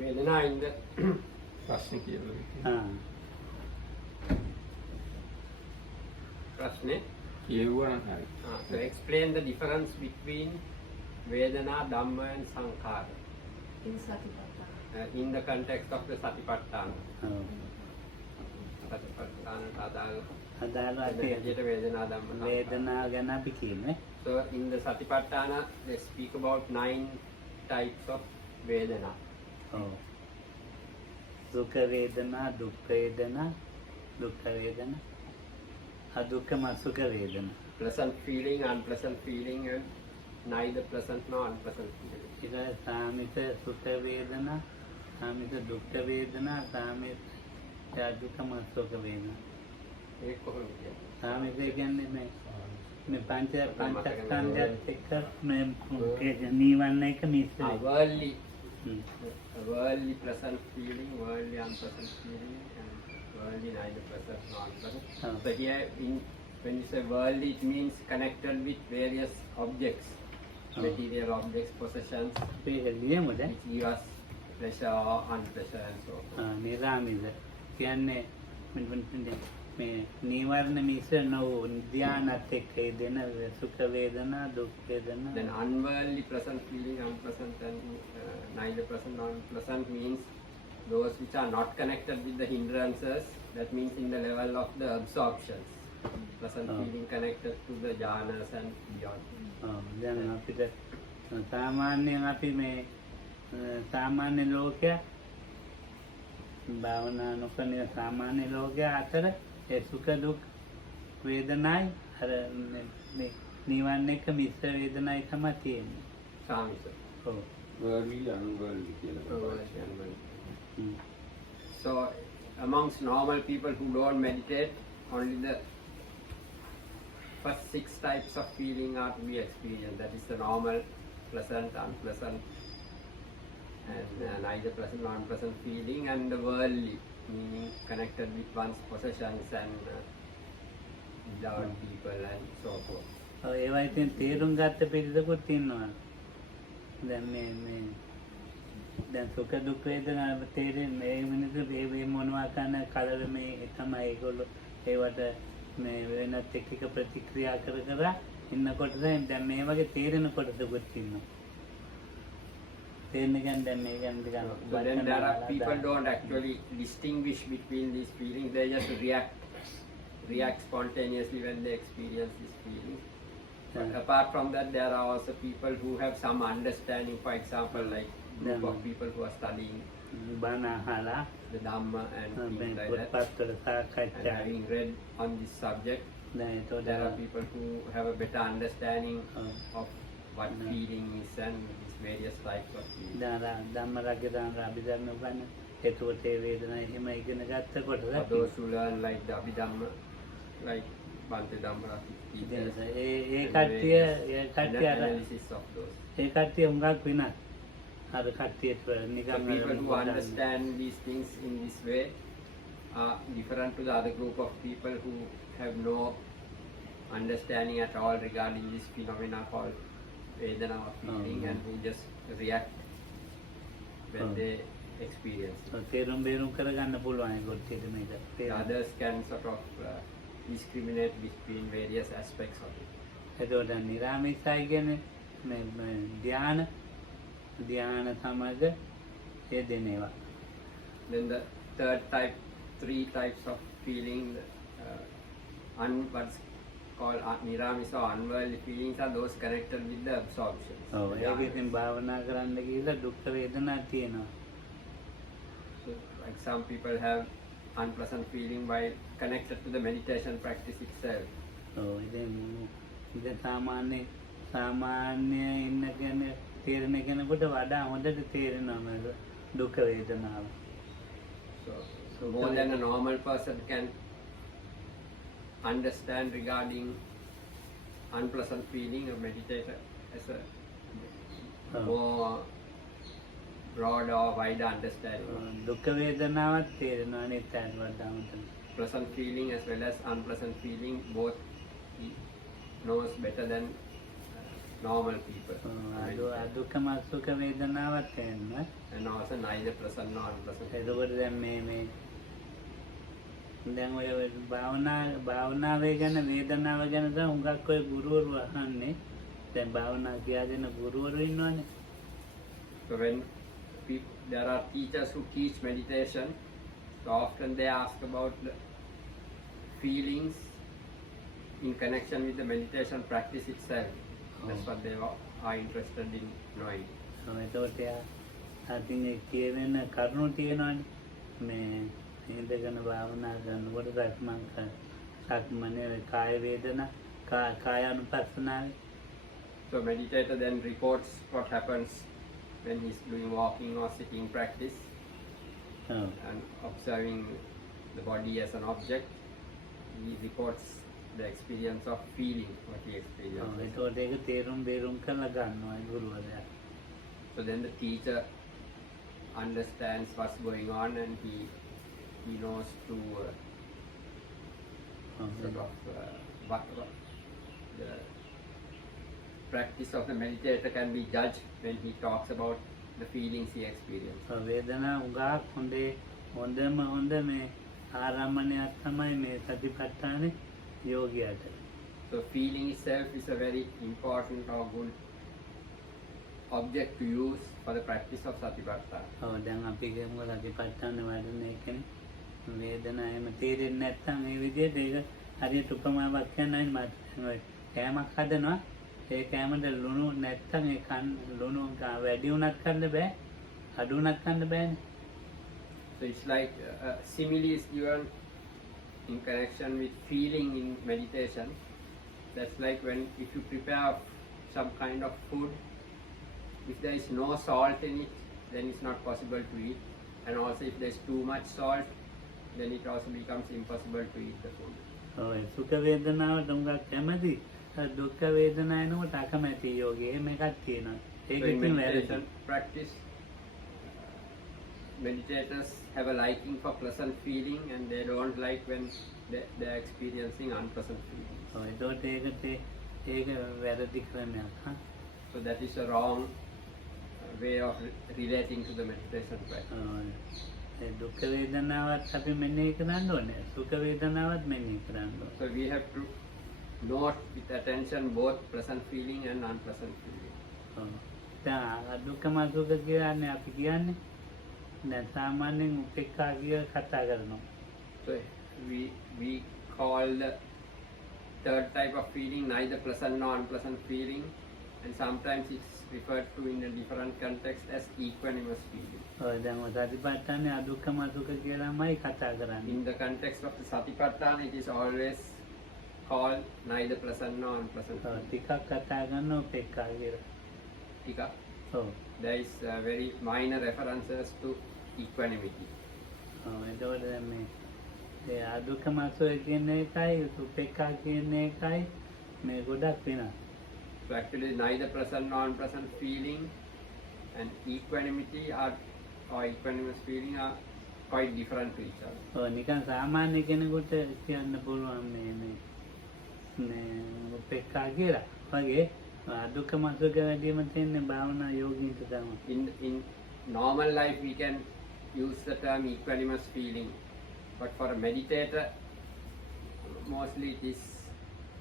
Vedana in the ප්‍රශ්නේ කියලා. Prashne. කියවුවා නම් හරි. To explain the difference between Vedana, Dhamma and sankhara In Satipatthana. in the context of the Satipatthana. Satipatthana අදාළ Vedana, Dhamma, වේදනා ගැන අපි කියන්නේ. So in the Satipatthana they speak about 9 types of Vedana. ඔව්. සුඛ වේදනා, දුක්ඛ වේදනා, දුක්ඛ වේදනා, අදුක්ඛම සුඛ වේදනා. Pleasant feeling, unpleasant feeling, and neither pleasant nor unpleasant feeling. ඒක සාමිත සුඛ වේදනා, සාමිත දුක්ඛ වේදනා, සාමිත අදුක්ඛම සුඛ වේදනා. ඒක කොහොමද කියන්නේ? සාමිත කියන්නේ මේ පංචස්කන්ධයත් එක්ක මේ නිවන එක මිශ්‍ර. Worldly pleasant feeling, worldly unpleasant feeling, and worldly neither pleasant nor unpleasant. So here, when you say worldly, it means connected with various objects, material objects, possessions, අපේ එළියමද which give us pleasure or unpleasure and so on. නිරාමිද කියන්නේ මේ නීවරණ මිශ්‍ර නොවු ධ්‍යානත් එක්ක දෙන සුඛ වේදනා, දුක් වේදනා. Then unworldly pleasant feeling, unpleasant and neither pleasant nor unpleasant means those which are not connected with the hindrances. That means in the level of the absorptions. Pleasant feeling connected to the jhanas and beyond. දැන් අපිට සාමාන්‍යයෙන් අපි මේ සාමාන්‍ය ලෝකය භාවනා නොකරන සාමාන්‍ය ලෝකය අතර ඒ සුඛ දුක් වේදනායි අර මේ නිවන එක මිශ්‍ර වේදනායි තමයි තියෙන්නේ. Samisa. ඔව්. worldly unworldly කියලා. So amongst normal people who don't meditate, only the first 6 types of feeling are to be experienced. That is the normal, pleasant, unpleasant, and neither pleasant nor unpleasant feeling, and the worldly, meaning connected with one's possessions and beloved people and so forth. ඒවා ඉතින් තේරුම් ගත්ත පිළිසකුත් ඉන්නවා. දැන් මේ දැන් සුඛ දුක් වේදනා තේරෙන්නේ මේ මිනිස්සු මේ මොනවා කරන කලර මේ තමයි ඒගොල්ලෝ ඒවට මේ වෙනත් එක්ක ප්‍රතික්‍රියා කර ඉන්නකොට දැන් මේ වගේ තේරෙන කොටසකුත් ඉන්නවා. But then there are people don't actually distinguish between these feelings. They just react spontaneously when they experience these feelings. But apart from that, there are also people who have some understanding. For example, like group of people who are studying the dharma and things like that, and having read on this subject, there are people who have a better understanding of what feeling is and these various types of feelings. For those who learn like the Abhidhamma, like Bhante Dhamma, analysis of those. The people who understand these things in this way are different to the other group of people who have no understanding at all regarding this phenomena called Vedana or feeling and who just react when they experience it. The others can sort of discriminate between various aspects of it. එතකොට නිරාමිසයි කියන්නේ ධ්‍යාන සමග ඒ දෙනවා. Then the third type, 3 types of feeling, what's called niramisa or unworldly feelings are those connected with the absorptions. ඒක ඉතින් භාවනා කරන්න ගිහලා දුක් වේදනා තියෙනවා. So like some people have unpleasant feeling while connected to the meditation practice itself. ඉතින් සාමාන්‍ය ඉන්න කෙනෙක් තේරෙන කෙනෙකුට වඩා හොඳට තේරෙනවා දුක් වේදනාව. So more than a normal person can understand regarding unpleasant feeling, a meditator as a more broad or wider understanding. දුක් වේදනාවත් තේරෙනවා අනිත් අයට වඩා හොඳට. Pleasant feeling as well as unpleasant feeling, both he knows better than normal people. අදුක්කම අසුඛ වේදනාවත් එන්න. And also neither pleasant nor unpleasant. එතකොට දැන් මේ දැන් ඔය භාවනාවේ ගැන වේදනාව ගැන තමයි හුඟක් ඔය ගුරුවරු අහන්නේ. දැන් භාවනා කියා දෙන ගුරුවරු ඉන්නවනේ. So when there are teachers who teach meditation, so often they ask about the feelings in connection with the meditation practice itself. That's what they are interested in knowing. එතකොට අතින් කියවෙන කරුණු තියෙනවනේ. මේ ඉඳගෙන භාවනා කරනකොට සක්මනේ කාය වේදනා කායානුපස්සනාවේ. So meditator then reports what happens when he's doing walking or sitting practice and observing the body as an object. He reports the experience of feeling what he experiences. එතකොට ඒක තේරුම් බේරුම් කරලා ගන්නවා ගුරුවරයා. So then the teacher understands what's going on and he knows to what the practice of the meditator can be judged when he talks about the feelings he experiences. වේදනා උගාක් හොඳ මේ ආරම්භණයක් තමයි මේ සතිපට්ඨානේ යෝගියාට. So feeling itself is a very important or good object to use for the practice of satipatthana. දැන් අපි කියමු සතිපට්ඨාන වඩන එකනේ වේදනාව එහෙම තේරෙන්නේ නැත්නම් මේ විදිහට ඒක හරියට උපමාවක් කියන්නයි මට කෑමක් හදනවා ඒ කෑමට ලුණු නැත්නම් ඒ ලුණු වැඩි වුණත් කන්න බෑ අඩු වුණත් කන්න බෑනේ. So it's like simile is given in connection with feeling in meditation. That's like when if you prepare some kind of food, if there is no salt in it, then it's not possible to eat. And also if there's too much salt, then it also becomes impossible to eat the food. සුඛ වේදනාවට උඟක් කැමති දුක්ඛ වේදනාවනකොට අකමැති යෝගී එහෙම එකක් තියෙනවා. ඒක So in ඉතින් meditation practice, meditators have a liking for pleasant feeling and they don't like when they are experiencing unpleasant feeling. එතකොට ඒක වැරදි ක්‍රමයක්. So that is a wrong way of relating to the meditation practice. දුක්ඛ වේදනාවත් අපි මෙනෙහි කරන්න ඕනේ. සුඛ වේදනාවත් මෙනෙහි කරන්න ඕනේ. So we have to note with attention both pleasant feeling and unpleasant feeling. දැන් දුක්ඛම සුඛ කියන්නේ අපි කියන්නේ දැන් සාමාන්‍යයෙන් උපේක්ඛා කිය කතා කරනවා. So we call the third type of feeling neither pleasant nor unpleasant feeling, and sometimes it's referred to in a different context as equanimous feeling. දැන් සතිපට්ඨානේ අදුක්ඛම සුඛ කියලාමයි කතා කරන්නේ. In the context of the satipatthana, it is always called neither pleasant nor unpleasant feeling. ටිකක් කතා කරන උපේක්ඛා කියලා. Tika. There is very minor references to equanimity. එතකොට දැන් මේ ඒ අදුක්ඛම සුඛ කියන එකයි උපේක්ඛා කියන එකයි මේ ගොඩක් වෙනස්. So actually neither pleasant nor unpleasant feeling and equanimity or equanimous feeling are quite different to each other. නිකන් සාමාන්‍ය කෙනෙකුට කියන්න පුළුවන් මේ උපේක්ඛා කියලා. වගේ අදුක්ඛම සුඛ වැඩිම තියෙන භාවනා යෝගීන්ට තමයි. In normal life we can use the term equanimous feeling, but for a meditator mostly it is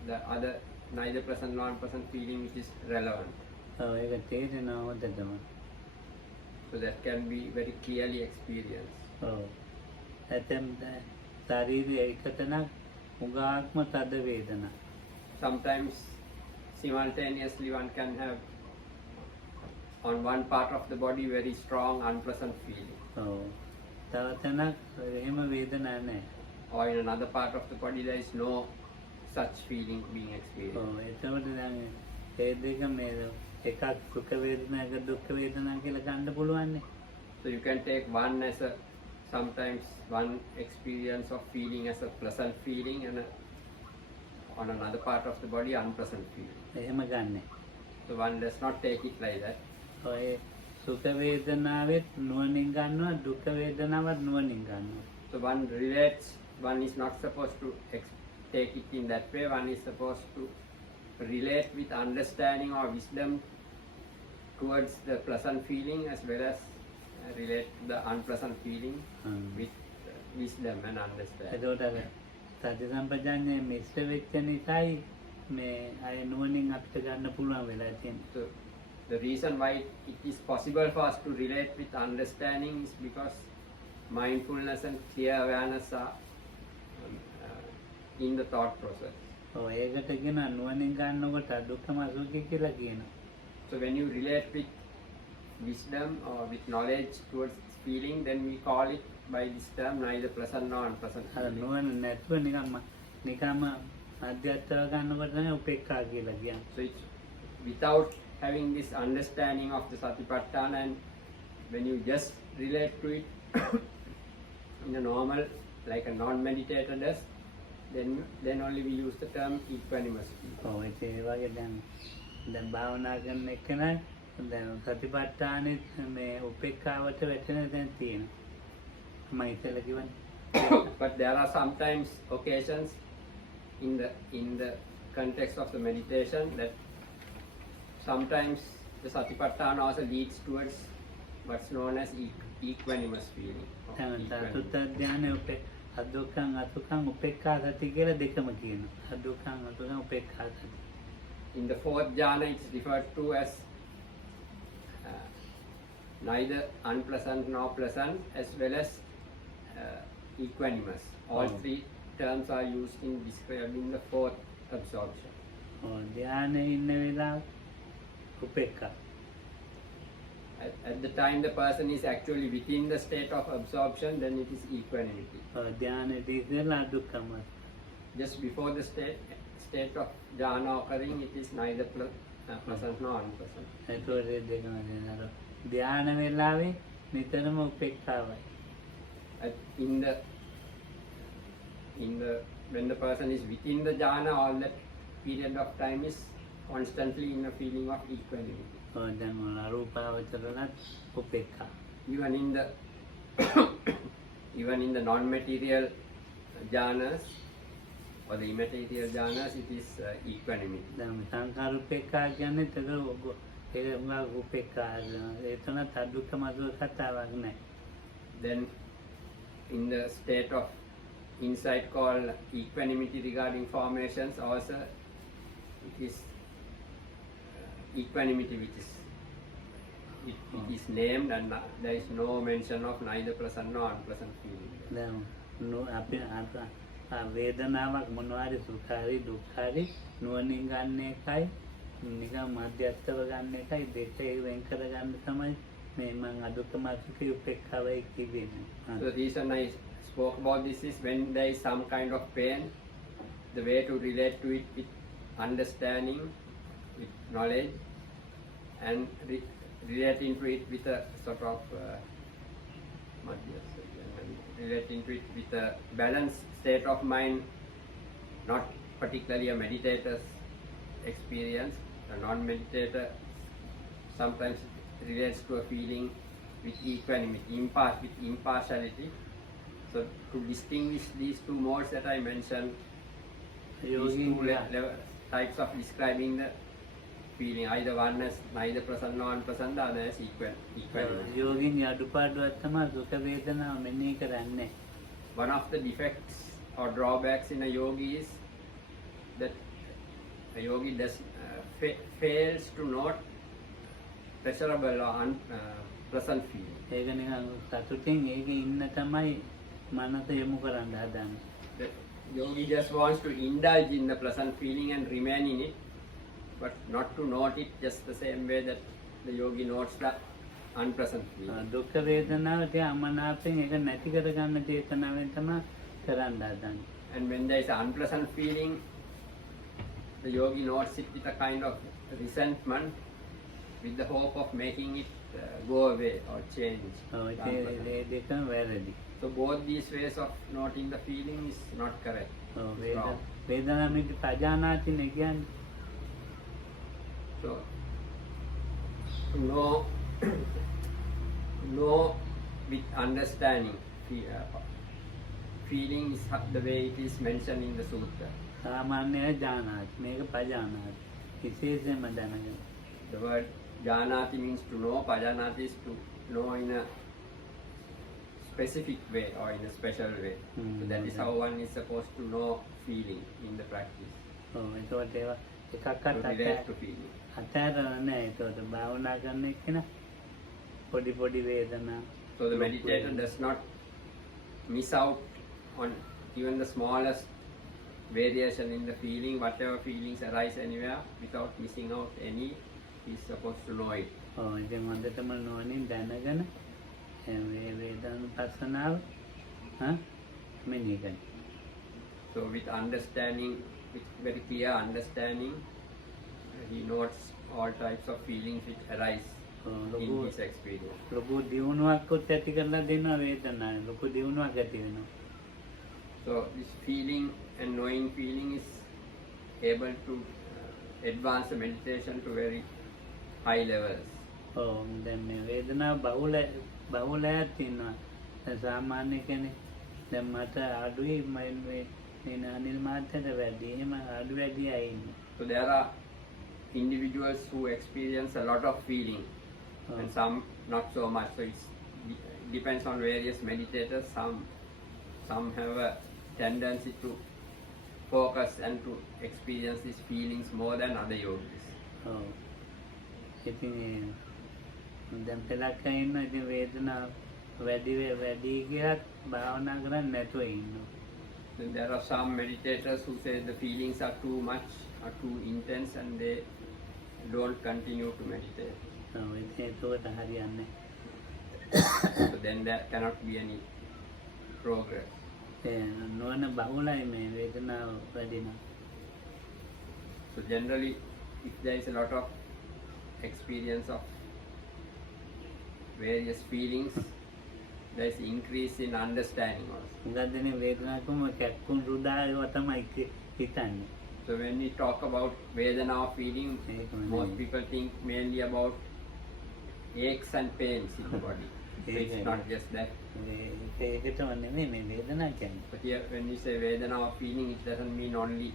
the other neither pleasant nor unpleasant feeling which is relevant. ඒක තේරෙනවා හොඳටම. So that can be very clearly experienced. ඇතැම් ශරීරයේ එකතනක් උගාක්ම තද වේදනා. Sometimes simultaneously one can have on one part of the body very strong unpleasant feeling. තව තැනක් එහෙම වේදනා නැහැ. Or in another part of the body there is no such feeling being experienced. එතකොට දැන් ඒ දෙක මේ එකක් සුඛ වේදනා එක දුක්ඛ වේදනා කියලා ගන්න පුළුවන්නේ. So you can take one as a sometimes one experience of feeling as a pleasant feeling and on another part of the body unpleasant feeling. එහෙම ගන්න. So one does not take it like that. ඔය සුඛ වේදනාවෙත් නුවණින් ගන්නවා දුක්ඛ වේදනාවත් නුවණින් ගන්නවා. So one relates, one is not supposed to take it in that way, one is supposed to relate with understanding or wisdom towards the pleasant feeling as well as relate the unpleasant feeling with wisdom and understanding. එතකොට අර සති සම්පජාඤ්ඤය මිශ්‍ර වෙච්ච නිසායි මේ අය නුවණින් අපිට ගන්න පුළුවන් වෙලා තියෙන්නේ. So the reason why it is possible for us to relate with understanding is because mindfulness and clear awareness are in the thought process. ඔව් ඒකට කියන නුවණින් ගන්නකොට දුක්ඛම සුඛය කියලා කියනවා. So when you relate with wisdom or with knowledge towards feeling, then we call it by this term neither pleasant nor unpleasant අර feeling. නුවණ නැතුව නිකම්ම අධ්‍යාත්මව ගන්නකොට තමයි උපේක්ඛා කියලා කියන්නේ. So it's without having this understanding of the Satipatthana, and when you just relate to it in a normal, like a non-meditator does, then only we use the term equanimous. ඔව් ඒ වගේ දැන් භාවනා කරන එකනයි දැන් සතිපට්ඨානෙ මේ උපේක්ඛාවට වැටෙන දැන් තියෙනවා. මම ඉතල කිව්වනේ. But there are sometimes occasions in the context of the meditation that sometimes the Satipatthana also leads towards what's known as equanimous feeling. දැන් සතුට ධානය අදුක්ඛං අසුඛං උපේක්ඛා සති කියලා දෙකම කියනවා. අදුක්ඛං අසුඛං උපේක්ඛා සති. In the fourth jhana, it's referred to as neither unpleasant nor pleasant, as well as equanimous. All three terms are used in describing the fourth absorption. ධානයේ ඉන්න වෙලාව උපේක්ඛා. At the time the person is actually within the state of absorption, then it is equanimity. ධානයේදී ඉඳලා අදුක්ඛම. Just before the state of jhana occurring, it is neither pleasant nor unpleasant. ඒතකොට ඒ දෙකම දෙනවා. ධාන වෙලාවේ නිතරම උපේක්ඛාවයි. When the person is within the jhana, all that period of time is constantly in a feeling of equanimity. දැන් අරූපාවචරණත් උපේක්ඛා. Even in the non-material jhanas or the immaterial jhanas, it is equanimity. දැන් සංඛාර උපේක්ඛා කියන්නේ ඒක උගා උපේක්ඛා එතන තදුක්ඛම අසුඛ කතාවක් නැහැ. Then in the state of insight called equanimity regarding formations, also it is equanimity which is it is named, and there is no mention of neither pleasant nor unpleasant feeling. දැන් අපි වේදනාවක් මොනවාරි සුඛාරි දුක්ඛාරි නුවණින් ගන්න එකයි නිකන් මධ්‍යස්ථව ගන්න එකයි දෙක වෙන් කර ගන්න තමයි මේ මම අදුක්ඛම සුඛ උපේක්ඛාවයි කියන්නේ. So the reason I spoke about this is when there is some kind of pain, the way to relate to it with understanding, with knowledge, and relating to it with a sort of relating to it with a balanced state of mind, not particularly a meditator's experience. A non-meditator sometimes relates to a feeling with equanimity, with impartiality. So to distinguish these two modes that I mentioned, these two types of describing the feeling, either one as neither pleasant nor unpleasant, the other as equanimity. යෝගින් අඩුපාඩුවක් තමයි දුක වේදනාව මෙනෙහි කරන්නේ. One of the defects or drawbacks in a yogi is that a yogi fails to note pleasurable or unpleasant feeling. ඒක නිකන් සතුටින් ඒක ඉන්න තමයි මනස යොමු කරන්න හදන්නේ. The yogi just wants to indulge in the pleasant feeling and remain in it, but not to note it just the same way that the yogi notes the unpleasant feeling. දුක් වේදනාවට අමනාපයෙන් ඒක නැති කර ගන්න චේතනාවෙන් තමයි කරන්න හදන්නේ. And when there is an unpleasant feeling, the yogi notes it with a kind of resentment, with the hope of making it go away or change. ඒ දෙකම වැරදි. So both these ways of noting the feeling is not correct. වේදනාව මිද පජානාතිනේ කියන්නේ. So to know with understanding feeling is the way it is mentioned in the sutta. සාමාන්‍ය ජානාති මේක පජානාති. විශේෂයෙන්ම දැනගෙන. The word janati means to know, pajanati is to know in a specific way or in a special way. So that is how one is supposed to know feeling in the practice. ඔව් ඒකට ඒවා එකක්වත් To relate to feeling. අතහැරලා නැහැ. ඒකට භාවනා කරන එක්කන පොඩි පොඩි වේදනා. So the meditator does not miss out on even the smallest variation in the feeling, whatever feelings arise anywhere, without missing out any. He is supposed to know it. ඔව් ඉතින් හොඳටම නෝනින් දැනගෙන මේ වේදනානුපස්සනාව මෙනෙහි කරන්න. So with understanding, with very clear understanding, he notes all types of feelings which arise in his experience. ලොකු දියුණුවක් ඇති කරලා දෙනවා වේදනාව. ලොකු දියුණුවක් ඇති වෙනවා. So this feeling and knowing feeling is able to advance the meditation to very high levels. ඔව් දැන් මේ වේදනාව බහුලයක් තියෙනවා. දැන් සාමාන්‍ය කෙනෙක් දැන් මට අඩුයි මේ අනිල් මාත්‍යට වැඩි. එහෙම අඩු වැඩි අය ඉන්නවා. So there are individuals who experience a lot of feeling and some not so much. So it depends on various meditators. Some have a tendency to focus and to experience these feelings more than other yogis. ඔව් ඉතින් දැන් පෙළක් ඉන්නවා. ඉතින් වේදනාව වැඩි ගියත් භාවනා කරන්නේ නැතුව ඉන්නවා. Then there are some meditators who say the feelings are too much, are too intense, and they don't continue to meditate. ඔව් ඉතින් ඒකට හරියන්නේ. So then there cannot be any progress. නොවන බහුලයි මේ වේදනාව වැඩි නම්. So generally, if there is a lot of experience of various feelings, there is increase in understanding also. උගත් දෙනේ වේදනාවකම කැක්කුම් රුදාව තමයි හිතන්නේ. So when we talk about Vedana or feeling, most people think mainly about aches and pains in the body. So it's not just that. ඒකටම නෙමෙයි මේ වේදනාව කියන්නේ. But here when we say Vedana or feeling, it doesn't mean only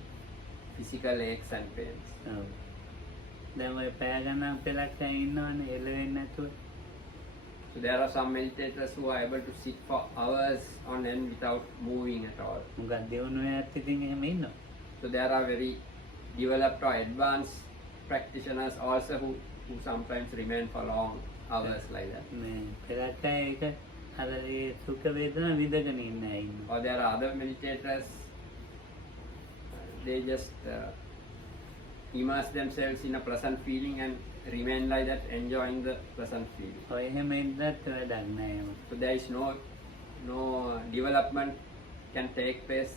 physical aches and pains. ඔව්. දැන් ඔය පැය ගණන් පෙළක් ඉන්නවනේ එළවෙන්නේ නැතුව. So there are some meditators who are able to sit for hours on end without moving at all. උගත් දෙවනුවත් ඉතින් එහෙම ඉන්නවා. So there are very developed or advanced practitioners also who sometimes remain for long hours like that. මේ පෙළක් ඒක අර ඒ සුඛ වේදනා විඳගෙන ඉන්න අය ඉන්නවා. Or there are other meditators, they just immerse themselves in a pleasant feeling and remain like that, enjoying the pleasant feeling. ඔය එහෙම ඉඳත් වැඩක් නැහැ. So there is no development can take place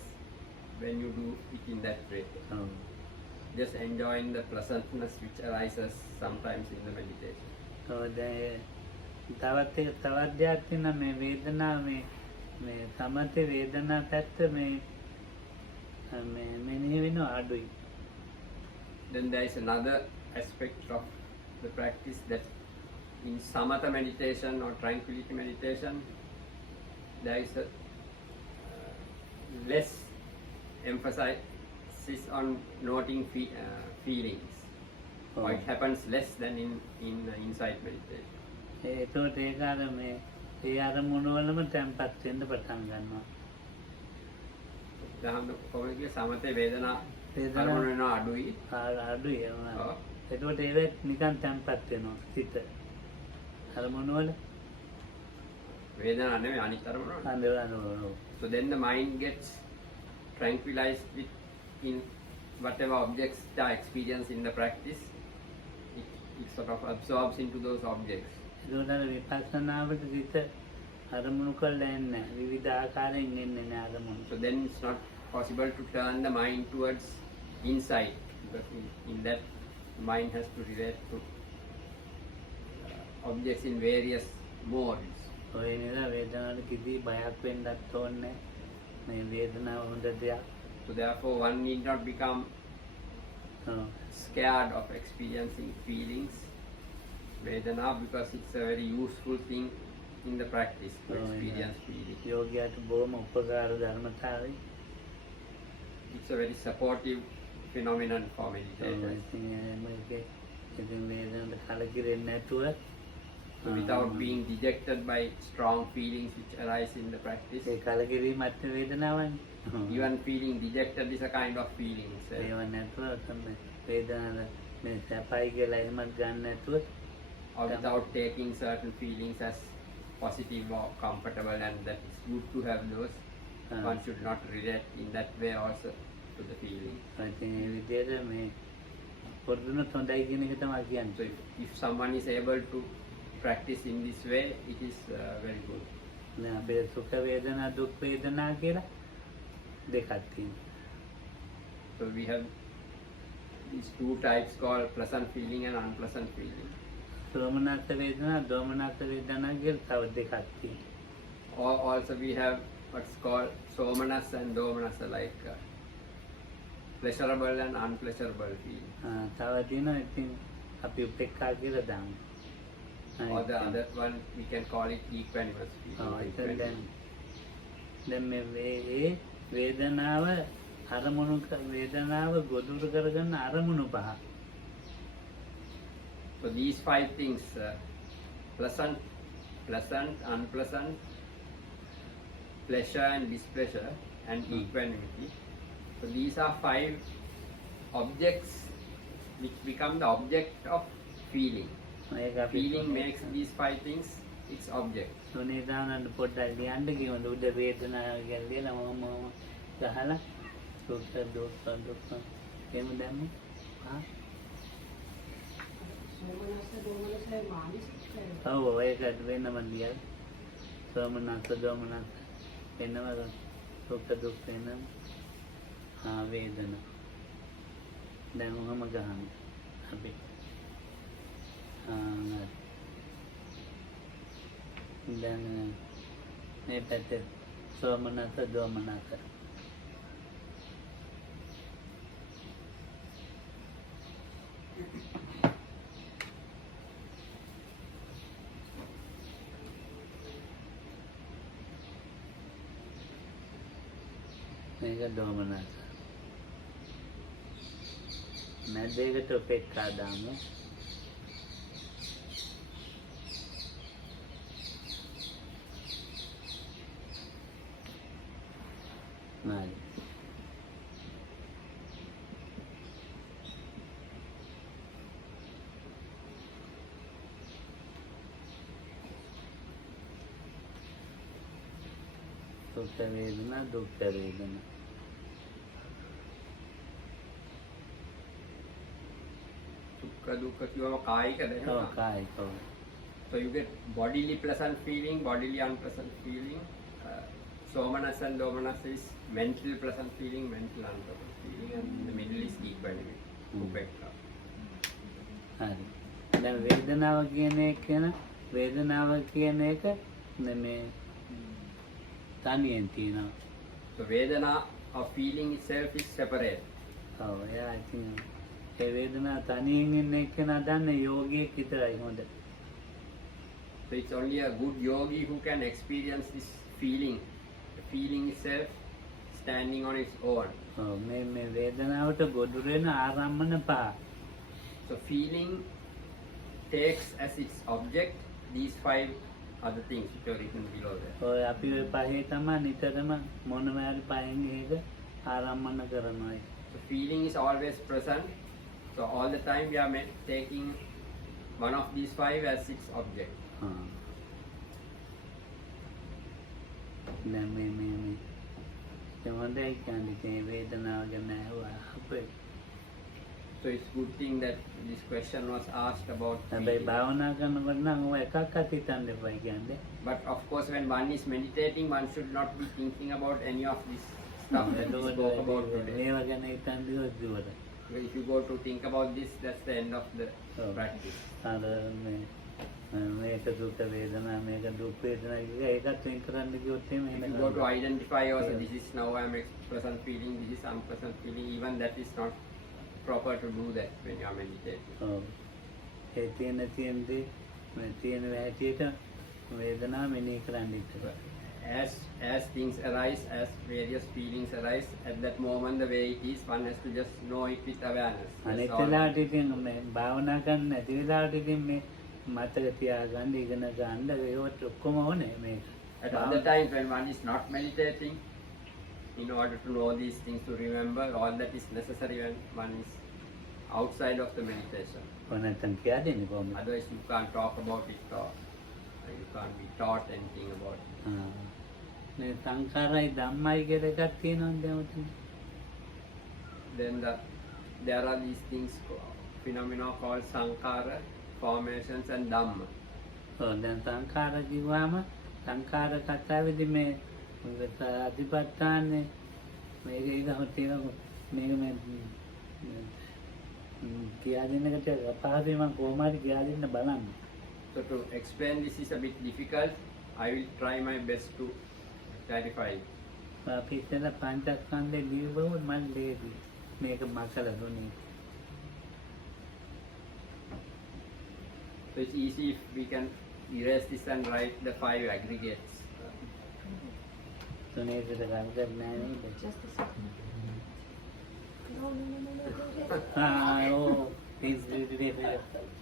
when you do it in that way. ඔව්. Just enjoying the pleasantness which arises sometimes in the meditation. ඔව් දැන් තවත් දෙයක් තියෙනවා මේ වේදනාව මේ සමථ වේදනා පැත්ත මේ මෙනෙහි වෙනවා අඩුයි. Then there is another aspect of the practice that in samatha meditation or tranquility meditation, there is a less emphasis on noting feelings. Or it happens less than in insight meditation. ඒතකොට ඒක අර මේ ඒ අරමුණ වලම තැම්පත් වෙන්න පටන් ගන්නවා. දහම් කොහොමද සමතේ වේදනා වේදනා අරමුණ වෙනවා අඩුයි. අඩුයි. ඔව්. ඒතකොට ඒක නිකන් තැම්පත් වෙනවා සිත. අරමුණ වල වේදනා නෙවෙයි අනිත් අරමුණ වල. අඳුරනවා. So then the mind gets tranquilized in whatever objects are experienced in the practice. It sort of absorbs into those objects. ඒතකොට විපස්සනාවට සිත අරමුණු කරලා එන්නේ විවිධ ආකාරයෙන් එන්නේ නේ අරමුණු. So then it's not possible to turn the mind towards insight, because in that mind has to relate to objects in various modes. ඔය නේද වේදනාවට කිසි බයක් වෙන්නත් ඕනේ මේ වේදනාව හොඳ දෙයක්. So therefore one need not become scared of experiencing feelings, Vedana, because it's a very useful thing in the practice to experience feeling. යෝගියාට බොහොම උපකාර ධර්මතාවයි. It's a very supportive phenomenon for ඔව් meditators. ඉතින් මේකේ ඉතින් වේදනට කලකිරෙන්නේ නැතුව So without being dejected by strong feelings which arise in the practice. ඒ කලකිරීමත් වේදනාවනේ. Even feeling dejected is a kind of feeling. So, ඒව නැතුව තමයි වේදනාව මේ සැපයි කියලා එහෙමත් ගන්න නැතුව or without taking certain feelings as positive or comfortable, and that it's good to have those. One should not relate in that way also to the feeling. ඉතින් ඒ විදිහට මේ පොදුනොත් හොඳයි කියන එක තමයි So කියන්නේ. if someone is able to practice in this way, it is very good. දැන් අපේ සුඛ වේදනා දුක් වේදනා කියලා දෙකක් තියෙනවා. So we have these two types called pleasant feeling and unpleasant feeling. සෝමනස්ස වේදනා දෝමනස්ස වේදනා කියලා තව දෙකක් තියෙනවා. Or also we have what's called somanas and domanas, like pleasurable and unpleasurable feeling. තව තියෙනවා ඉතින් අපි උපේක්ඛා කියලා දාමු. Or the other one we can call it equanimous feeling. දැන් මේ වේදනාව අරමුණු වේදනාව ගොදුරු කරගන්න අරමුණු පහ. So these five things, pleasant, unpleasant, pleasure and displeasure, and equanimity. So these are five objects which become the object of feeling. මේක අපි Feeling makes these five things its object. සුනීතානන්ද පොඩ්ඩක් ලියන්න කිව්වොත් උඩ වේදනාව කියලා ලියලා මම ගහලා සුඛ දුක්ඛ දුක්ඛ එහෙම දැම්මේ. ඔව් ඒකත් වෙනම ලියලා සෝමනස්ස දෝමනස්ස වෙනම සුඛ දුක්ඛ වෙනම වේදනා දැන් ඔහම ගහමු අපි දැන් මේ පැත්තේ සෝමනස්ස දෝමනස්ස මේක දෝමනස්ස මැදේකට උපේක්ඛා දාමු. Vale. සුඛ වේදනා දුක්ඛ වේදනා Sukha dukkha kiwa kaayika ඔව් කායික ඔව්. So you get bodily pleasant feeling, bodily unpleasant feeling. Somanas and domanas is mental pleasant feeling, mental unpleasant feeling, and in the middle is equanimity, upekkha. හරි. දැන් වේදනාව කියන එක වේදනාව කියන එක මේ තනියෙන් තියෙනවා. So Vedana or feeling itself is separate. ඔව් එයා ඉතින් ඒ වේදනාව තනියෙන් ඉන්න එක්කන දන්නේ යෝගියෙක් විතරයි හොඳ. So it's only a good yogi who can experience this feeling. The feeling itself standing on its own. ඔව් මේ වේදනාවට ගොදුරු වෙන ආරම්මන පහ. So feeling takes as its object these five other things which are written below there. ඔය අපි ඔය පහේ තමයි නිතරම මොනම හරි පහෙන් ඒක ආරම්මන කරනවා. So feeling is always present. So all the time we are taking one of these five as its object. දැන් මේ හොඳයි කියන්නේ වේදනාව ගැන අපේ. So it's good thing that this question was asked about හැබැයි feeling. භාවනා කරනකොට නම් ඔය එකක්වත් හිතන්න එපා කියන්නේ. But of course when one is meditating, one should not be thinking about any of this stuff that we spoke about today. මේව ගැන හිතන් දිවස් දුවට. If you go to think about this, that's the end of the Oh. practice. අර මේක දුක් වේදනා මේක දුක් වේදනා ඒකත් වෙන් කරන්න කිව්වොත් එහෙම If you go to identify also, this is now I am pleasant feeling, this is unpleasant feeling, even that is not proper to do that when you are meditating. ඔව්. ඒ තියෙන දේ මේ තියෙන හැටියට වේදනාව මෙනෙහි කරන්න ඉතල. as things arise, as various feelings arise, at that moment the way it is, one has to just know it with awareness. අනිත් That's all. වෙලාවට ඉතින් මේ භාවනා කරන්න නැති වෙලාවට ඉතින් මේ මතක තියාගන්න ඉගෙන ගන්න ඒවත් ඔක්කොම ඕනේ මේ At other times when one is not meditating, in order to know these things, to remember, all that is necessary when one is outside of the meditation. නැත්තම් කියා දෙන්නේ කොහොමද? Otherwise you can't talk about it, or you can't be taught anything about it. මේ සංඛාරයි ධම්මයි කියලා එකක් තියෙනවද දැන්? Then there are these things, phenomena called sankhara, formations and dharma. දැන් සංඛාර කිව්වම සංඛාර කතාවේදී මේ අධිපත්තානේ මේක ඒකම තියෙනවා මේක මේ කියා දෙන්නකට අපහසුයි මම කොහොම හරි කියා දෙන්න බලන්න. So to explain this is a bit difficult. I will try my best to clarify it. අපි ඉතල පංචස්කන්ධේ ලියවුවොත් මම ලේසි. මේක මකලා දුන්නේ. So it's easy if we can erase this and write the 5 aggregates. සුනේතට ගන්න නැහැ නේද? Just a second. No. oh, he's really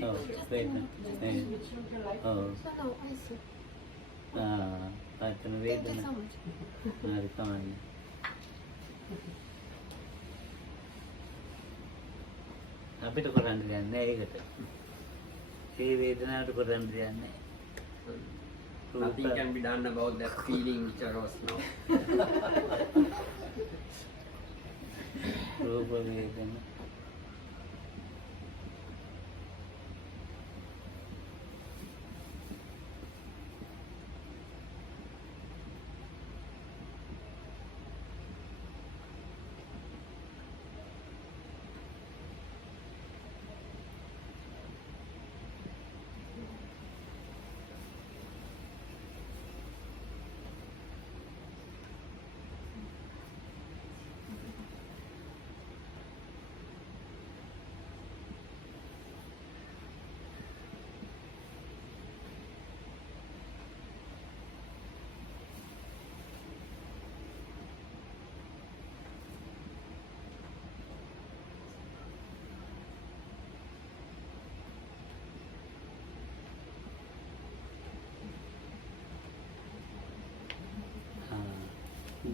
oh, wait a minute. Oh, No, I see. but wait a Thank you minute. so much. come on. අපිට කරන්න දෙයක් නැහැ ඒකට. ඒ වේදනාවට කරන්න දෙයක් නැහැ. Nothing can be done about that feeling which arose now. රූප වේදනා.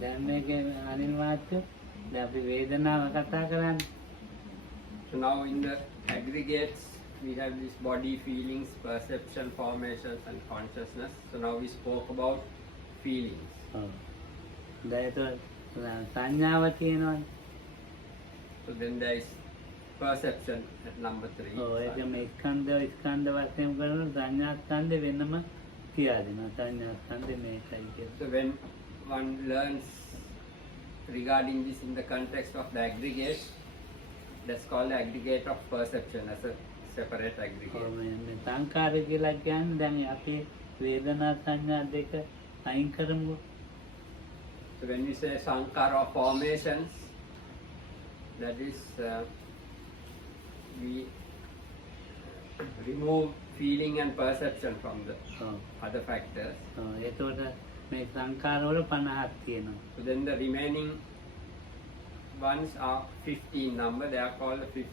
දැන් මේකේ අනිල් වාක්‍ය දැන් අපි වේදනාව කතා කරන්නේ. So now in the aggregates we have this body, feelings, perception, formations and consciousness. So now we spoke about feelings. ඔව්. දැන් ඒක සංඥාව තියෙනවනේ. So then there is perception at number 3. ඔව් ඒක මේ ස්කන්ධ වශයෙන් කරන සංඥා ස්කන්ධ වෙනම කියා දෙනවා. සංඥා ස්කන්ධ මේකයි කියලා. So when one learns regarding this in the context of the aggregate, that's called the aggregate of perception as a separate aggregate. ඔව් මේ සංකාර කියලා කියන්නේ දැන් අපි වේදනා සංඥා දෙක අයින් කරමු. So when we say sankhara formations, that is we remove feeling and perception from the ඔව්. other factors. ඔව් ඒතකොට මේ සංකාර වල 50ක් තියෙනවා. So then the remaining ones are 15 number. They are called the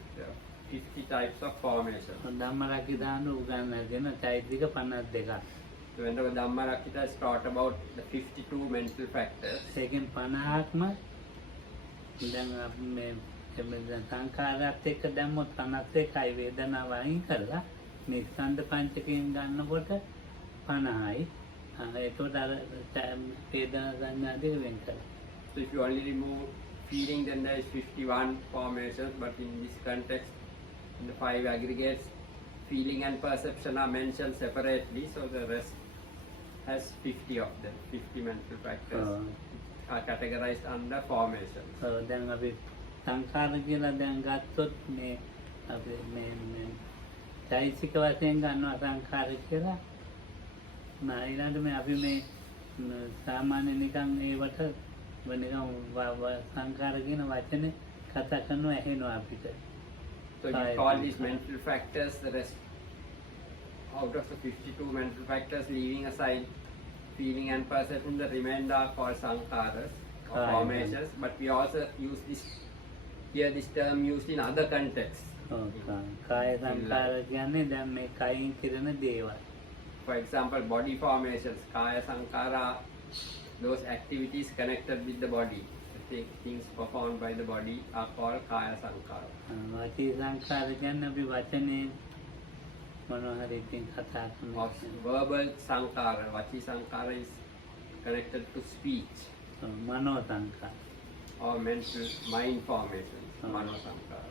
50 types of formation. ධම්මරක්කි දාන උගන්වගෙන චෛත්‍යික 52ක්. So when the Dhamma Rakkhita is taught about the 52 mental factors, ඒකෙන් 50ක්ම දැන් අපි මේ සංකාරات එක්ක දැම්මොත් 51යි වේදනාව අයින් කරලා මේ ස්කන්ධ පංචකයෙන් ගන්නකොට 50යි. ඒකට අර වේදනා සංඥා දෙක වෙන් කරලා. so if you only remove feeling, then there is 51 formations, but in this context, in the 5 aggregates, feeling and perception are mentioned separately, so the rest has 50 of them. 50 mental factors are categorized under formations. දැන් අපි සංකාර කියලා දැන් ගත්තොත් මේ අපි මේ චෛතසික වශයෙන් ගන්නවා සංකාර කියලා. ඊළඟට මේ අපි මේ සාමාන්‍ය නිකන් ඒවට නිකන් සංකාර කියන වචනේ කතා කරනවා ඇහෙනවා අපිට. So you call these mental factors, the rest out of the 52 mental factors, leaving aside feeling and perception, the remainder are called sankharas or Right. formations. But we also use this term used in other contexts. කාය සංකාර කියන්නේ දැන් මේ කයින් කිරණ දේවල්. For example, body formations, kaya sankhara, those activities connected with the body, things performed by the body are called kaya sankhara. වාචී සංකාර කියන්නේ අපි වචනේ මොනවා හරි ඉතින් කතා Or කරන verbal sankhara, vachi sankhara is connected to speech. මනෝ සංකාර. Or mental mind formations, mano sankhara.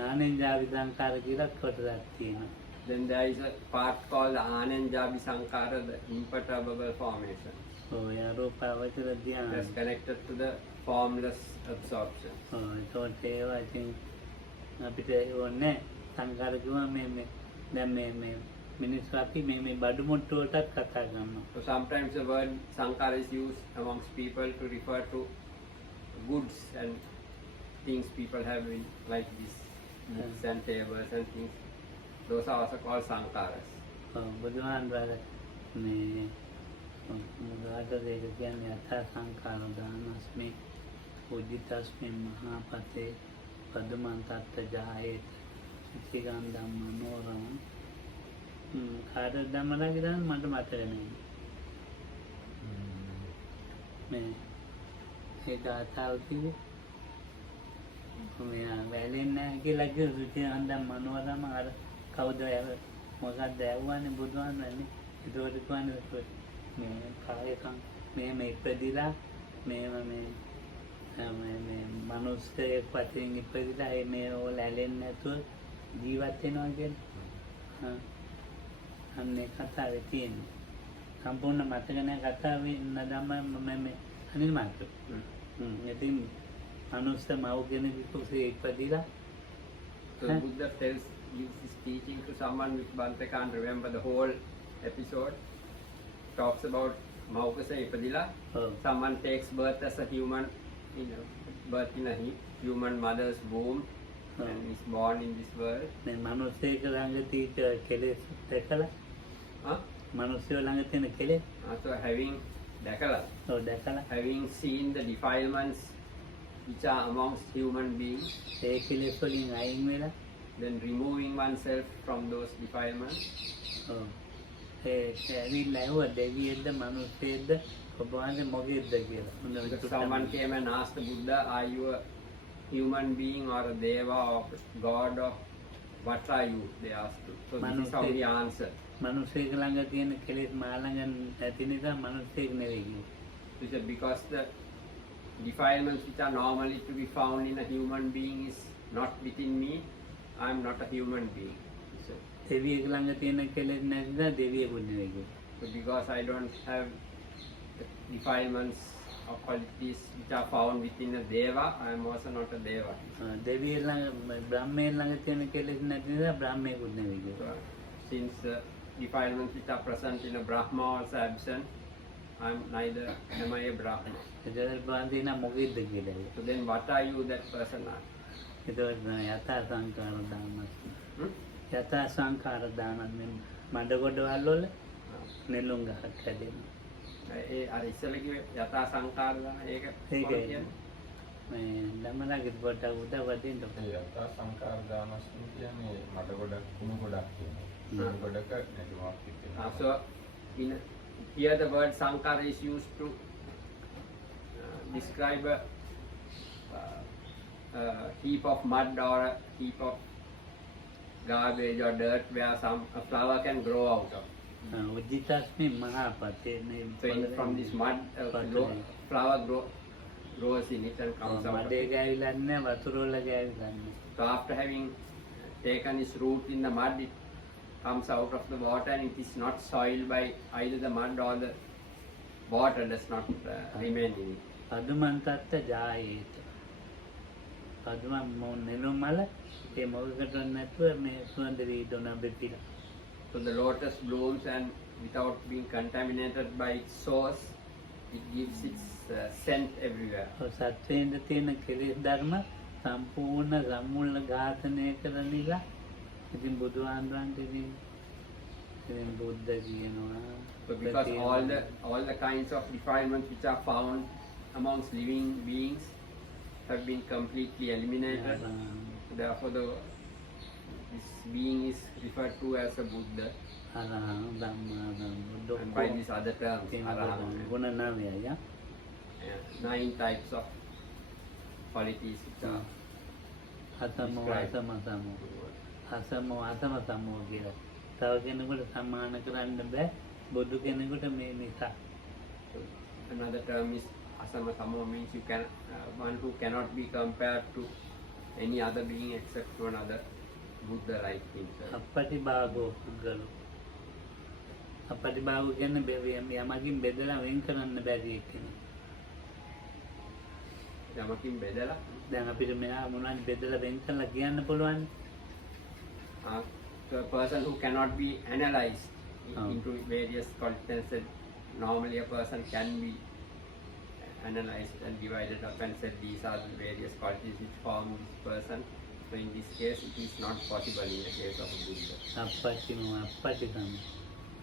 ආනෙන්ජාවි සංකාර කියලා කොටසක් තියෙනවා. Then there is a part called anenjabi sankhara, the imperturbable formation. ඔය රූපාවචර ධ්‍යාන. That's connected to the formless absorption. ඒකට ඒවා ඉතින් අපිට ඕනේ සංකාර කිව්වා මේ දැන් මේ මිනිස්සු අපි මේ බඩු මුට්ටුවටත් කතා කරනවා. So sometimes the word sankhara is used amongst people to refer to goods and things people have in, like this books and tables and things. Those are also called sankharas. බුදුහාමුදුරුවෝ මේ මොකද ඒක කියන්නේ යථා සංකාර දානස්මි උදිතස්මි මහාපතේ පදමන් තත්ත ජායේ සිගන්ධම් මනෝරම කාට ධම්මලා කියලා මට මතක නැහැ මේ ඒ ගාථාව කිව්වේ මෙයා වැලෙන්නේ නැහැ කියලා කිව්ව සිගන්ධම් මනෝරම අර කවුද මොකක්ද ඇහුවානේ බුදුහාමුදුරනේ ඒකට කියන්නේ මේ කායකම් මේ ඉපදිලා මේ මනුස්සයෙක් වශයෙන් ඉපදිලා මේ ඕල ඇලෙන්නේ නැතුව ජීවත් වෙනවා කියන්නේ අන්නේ කතාවේ තියෙන්නේ සම්පූර්ණ මතක නැහැ කතාවේ නදම්ම මම අනිත් මාත් ඉතින් මනුස්ස මව් කෙනෙක් කුසේ ඉපදිලා So Buddha tells this teaching to someone which Bante can't remember the whole episode. Talks about Maukasa Ipadila. Someone takes birth as a human, birth in a human mother's womb and is born in this world. මේ මනුස්සයෙක් ළඟ තියෙන කෙලෙස් දැකලා මනුස්සයෝ ළඟ තියෙන කෙලෙස් So having දැකලා having seen the defilements which are amongst human beings, ඒ කෙලෙස් වලින් අයින් වෙලා then removing oneself from those defilements. ඇවිල්ලා ඇහුවා දෙවියෙක්ද මනුස්සයෙක්ද ඔබ වහන්සේ මොකෙක්ද කියලා. Because someone came and asked the Buddha, are you a human being or a deva or God or what are you? They asked him. So this is how he answered. මනුස්සයෙක් ළඟ තියෙන කෙලෙස් මා ළඟ නැති නිසා මනුස්සයෙක් නෙවෙයි කිව්වා. He said, because the defilements which are normally to be found in a human being is not within me, I am not a human being. So, දෙවියෙක් ළඟ තියෙන කෙලෙස් නැති නිසා දෙවියෙකුත් නෙවෙයි කිව්වා. so because I don't have the defilements or qualities which are found within a deva, I am also not a deva. දෙවියෙක් ළඟ බ්‍රහ්මයෙක් ළඟ තියෙන කෙලෙස් නැති නිසා බ්‍රහ්මයෙකුත් නෙවෙයි කිව්වා. So, since defilements which are present in a Brahma also absent, I am neither am I a Brahma. ඒකට බාන්දේ නම් මොකෙක්ද කියලා. So then what are you that person are? ඒකට යථා සංකාර දානස්. යථා සංකාර දානස් මේ මඩ ගොඩවල් වල නෙළුම් ගහක් හැදෙනවා. අර ඉස්සෙල්ලා කිව්වේ යථා සංඛාර දාන ඒක ඒකයි. මේ ළමලාගේ පොඩ්ඩක් උදව් දෙන්න. ඒ යථා සංකාර දානස්ම කියන්නේ මඩ ගොඩක් කුණු ගොඩක් කියනවා. කුණු ගොඩක නෙළුමක් තියෙනවා. So in here the word sankhara is used to describe a heap of mud or a heap of garbage or dirt where a flower can grow out of. උද්දිතස්මි මහාපතේ මේ So from this mud, flower grows in it and comes out. මඩේ ගෑවිලා නැහැ වතුර වල ගෑවිලා නැහැ. So after having taken its root in the mud, it comes out of the water and it is not soiled by either the mud or the water does not remain in it. පදුමන්තත්ත ජායේත. පදුම නෙළුම් මල ඒ මොකකට නැතුව මේ සුවඳ වීදුන බෙතිලා. So the lotus blooms and without being contaminated by its source, it gives its scent everywhere. සත්‍යයෙන් තියෙන කෙලෙස් ධර්ම සම්පූර්ණ සම්මුල ඝාතනය කරන්නilla. ඉතින් බුදුහාමුදුරන්ට ඉතින් බුද්ධ කියනවා So because all the kinds of defilements which are found amongst living beings have been completely eliminated. Therefore, this being is referred to as a Buddha. And by these other terms, Arahant. 9 types of qualities which are අසමෝ අසම සමෝ අසමෝ අසම සමෝ කියලා. තව කෙනෙකුට සමාන කරන්න බෑ බුදු කෙනෙකුට මේ නිසා. Another term is asama samo, means you can one who cannot be compared to any other being except one other Buddha like himself. අපටි භාගෝ පුද්ගලෝ. අපටි භාගෝ කියන්නේ යමකින් බෙදලා වෙන් කරන්න බැරි එක්කෙනෙක්. යමකින් බෙදලා දැන් අපිට මෙයා මොනවද බෙදලා වෙන් කරලා කියන්න පුළුවන්? To a person who cannot be analyzed into various qualities. Normally a person can be analyzed and divided up and said these are the various qualities which form this person. So in this case it is not possible in the case of a Buddha. අපටි තමයි.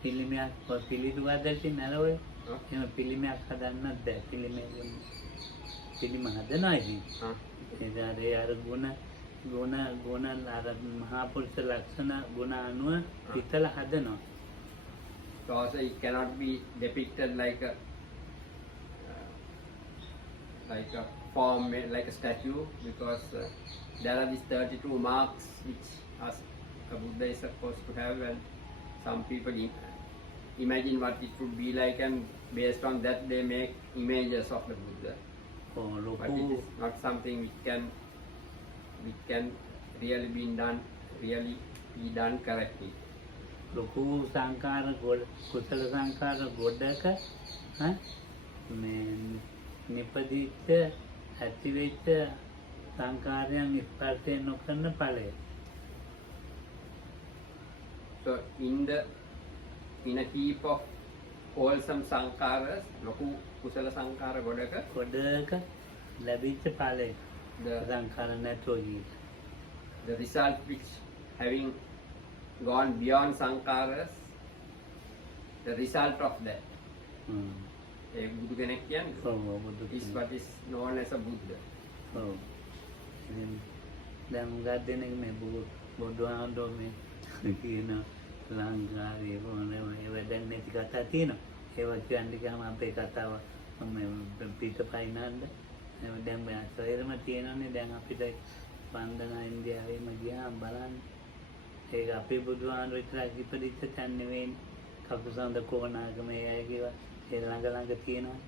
පිළිමයක් පිළිදුවදටි නරෝය. එහෙම පිළිමයක් හදන්නත් බෑ. පිළිම හදනවා ඉතින්. ඒ අර ගුණ අර මහා පුරුෂ ලක්ෂණ ගුණ අනුව පිටලා හදනවා. So also it cannot be depicted like a form, like a statue, because there are these 32 marks which a Buddha is supposed to have, and some people imagine what it would be like, and based on that they make images of the Buddha. But it is not something which can really be done correctly. ලොකු සංකාර කුසල සංකාර ගොඩක නිපදිච්ච ඇතිවෙච්ච සංකාරයන් ස්පර්ශය නොකරන ඵලය. So in a heap of wholesome sankharas, ලොකු කුසල සංකාර ගොඩක ලැබිච්ච ඵලය සංකාර නැතුව ගිහින්. The result which having gone beyond sankharas, the result of that බුදු කෙනෙක් කියන්නේ is what is known as a Buddha. දැන් උගත් දෙනෙක් මේ බුදුහාමුදුරුවෝ මේ කියන ලංකාවේ ඒවා දැන් නැති කතා තියෙනවා. ඒවා කියන්නේ ගම අපේ කතාව පිටපයින්නද දැන් මේ අසයරම තියෙනනේ. දැන් අපිට වන්දනා ඉන්දියාවේම ගියාම බලන්න ඒක අපේ බුදුහාමුදුරුවෝ විතරක් ඉපදිච්ච තැන නෙවෙයි. කකුසඳ කොණාගම මේ අය කිව්වා ඒ ළඟ තියෙනවා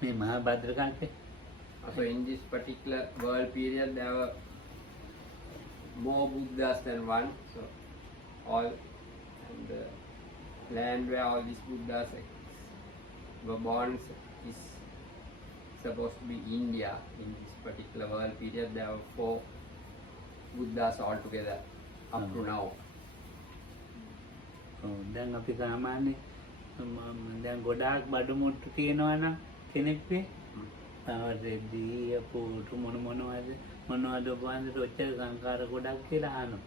මේ මහා භද්‍ර කල්පේ. So in this particular world period there were more Buddhas than one. So all and the land where all these Buddhas were born is supposed to be India. In this particular world period there were 4 Buddhas altogether up to now. දැන් අපි සාමාන්‍ය දැන් ගොඩාක් බඩු මුට්ටු තියෙනවා නම් කෙනෙක්ගේ රෙද්දී අපුටු මොනවද ඔබවන්දට ඔච්චර සංකාර ගොඩක් කියලා අහනවා.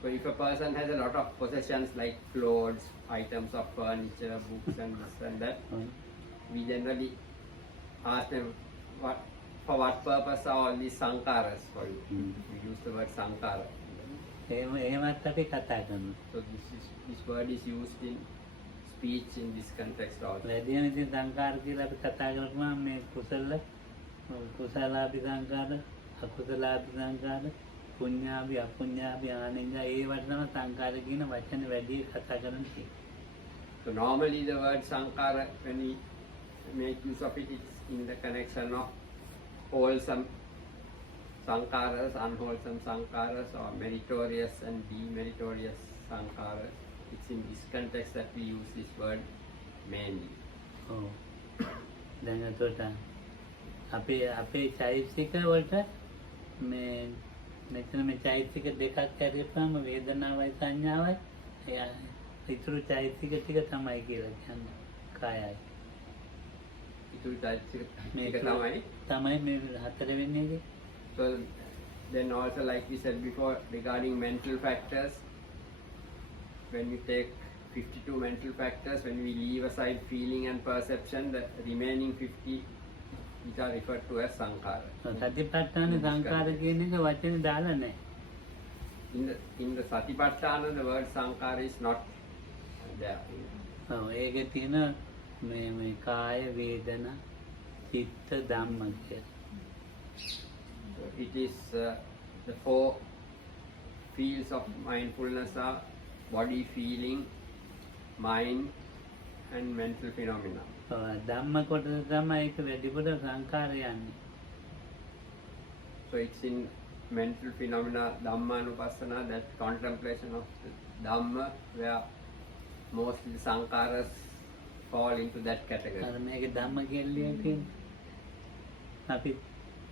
So if a person has a lot of possessions like clothes, items of furniture, books and this and that, we generally ask them for what purpose are all these sankharas for you? We use the word sankhara. එහෙමත් අපි කතා කරනවා. So this word is used in speech in this context also. වැඩියෙන් ඉතින් සංකාර කියලා අපි කතා කරපුවාම මේ කුසලාභි සංකාර, අකුසලාභි සංකාර, පුඤ්ඤාභි අපුඤ්ඤාභි ආනෙන්ජ ඒවට තමයි සංකාර කියන වචනේ වැඩි කතා කරන්නේ. So normally the word sankhara, when we make use of it, it's in the connection of wholesome sankharas, unwholesome sankharas, or meritorious and demeritorious sankharas. It's in this context that we use this word mainly. දැන් එතකොට අපේ චෛතසික වලට මෙතන මේ චෛතසික දෙකක් ඇරියපම වේදනාවයි සංඥාවයි ඉතුරු චෛතසික ටික තමයි කියලා කියන්නේ කායයි. ඉතුරු චෛතසික මේක තමයි මේ හතර වෙන්නේ. So then also, like we said before, regarding mental factors, when we take 52 mental factors. When we leave aside feeling and perception, the remaining 50 which are referred to as sankhara. සතිපට්ඨාන සංකාර කියන එක වචනේ දාලා නැහැ. In the satipatthana, the word sankhara is not there. ඔව් ඒකේ තියෙන මේ කාය වේදනා චිත්ත ධම්ම කියලා. So it is the four fields of mindfulness are body, feeling, mind, and mental phenomena. ධම්ම කොටස තමයි ඒක වැඩිපුර සංකාර යන්නේ. So it's in mental phenomena, dhammanupassana, that contemplation of the dhamma, where mostly the sankharas fall into that category. අර මේකේ ධම්ම කියලා තියෙන්නේ. අපි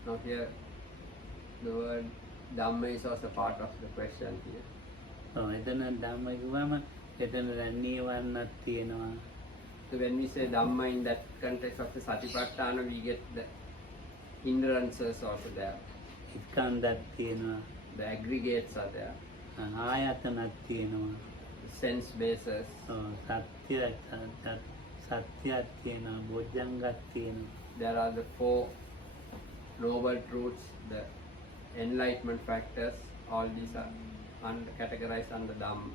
Now here, the word dhamma is also part of the question here. එතන ධම්ම කිව්වම එතන නීවරණක් තියෙනවා. So when we say dhamma in that context of the satipatthana, we get the hindrances also there. ස්කන්ධයක් තියෙනවා. The aggregates are there. ආයතනක් තියෙනවා. The sense bases. සත්‍යයක් තියෙනවා. බොජ්ජංගයක් තියෙනවා. There are the four noble truths, the enlightenment factors. All these are categorized under dhamma,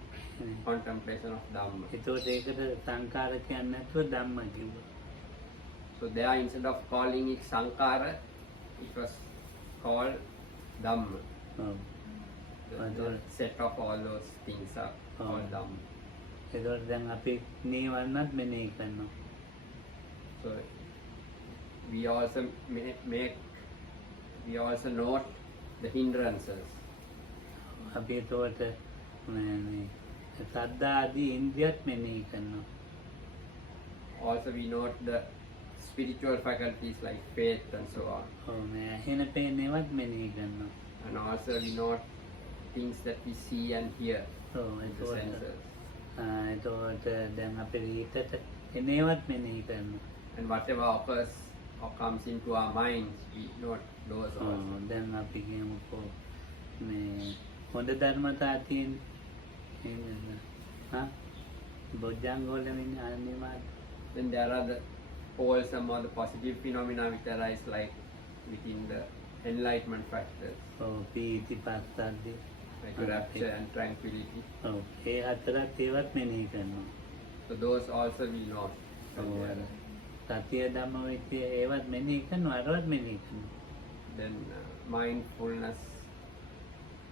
contemplation of dhamma. ඒතකොට ඒකට සංකාර කියන්නේ නැතුව ධම්ම කිව්වා. So there, instead of calling it sankhara, it was called dhamma. The set of all those things are called dhamma. ඒතකොට දැන් අපි නීවරණත් මෙනෙහි කරනවා. So we also note the hindrances. අපි ඒතකොට සද්දා ආදී ඉන්ද්‍රියත් මෙනෙහි කරනවා. Also we note the spiritual faculties like faith and so on. මේ ඇහෙන පේනේවත් මෙනෙහි කරනවා. And also we note things that we see and hear. The senses. ඒතකොට දැන් අපේ හිතට එනේවත් මෙනෙහි කරනවා. And whatever occurs or comes into our minds, we note those also. දැන් අපි කියමුකෝ මේ හොඳ ධර්මතා තියෙන්නේ. බොජ්ජංග වල මෙන්න අනිවාර්ය. Then there are the wholesome or the positive phenomena which arise like within the enlightenment factors, පීති පස්සද්දී like rapture and tranquility. ඒ හතරත් ඒවත් මෙනෙහි කරනවා. So those also we note. සතිය ධම්ම විචේ ඒවත් මෙනෙහි කරනවා, අරවත් මෙනෙහි කරනවා. Then mindfulness,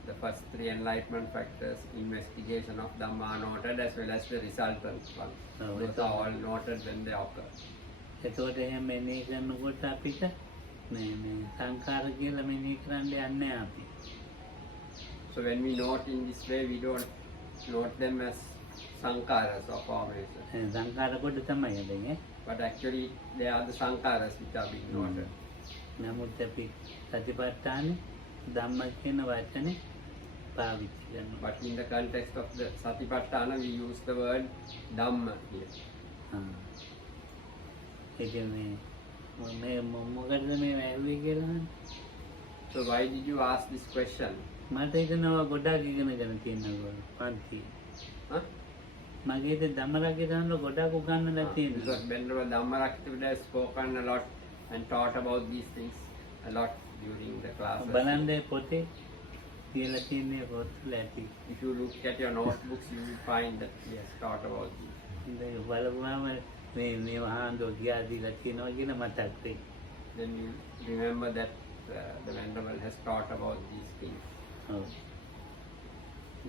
the first three enlightenment factors, investigation of Dhamma are noted as well as the resultant ones. Those are all noted when they occur. එතකොට එහෙම මෙනෙහි කරනකොට අපිට මේ සංකාර කියලා මෙනෙහි කරන්න යන්නේ අපි. So when we note in this way, we don't note them as sankharas or formations. සංකාර කොට තමයි හදන්නේ. But actually they are the sankharas which are being noted. නමුත් අපි සතිපට්ඨාන ධම්ම කියන වචනේ පාවිච්චි කරනවා. But in the context of the satipatthana, we use the word dhamma here. ඒක මේ මොකටද මේ වැහුවේ කියලා? So why did you ask this question? මට හිතෙනවා ගොඩාක් ඉගෙනගෙන තියෙනවා පන්ති. මගේ හිතේ ධම්මරාගිරාන ගොඩාක් උගන්වලා තියෙනවා. Because Venerable Dhammarakkhita has spoken a lot and taught about these things a lot during the classes. බලන්න පොතේ කියලා තියෙන පොත්වල ඇති. If you look at your notebooks, you will find that he has taught about this. දැන් බලපුවාම මේ වහාන්දෝ ගියා දීලා තියෙනවා කියන මතක් වෙයි. Then you remember that the Venerable has taught about these things. ඔව්.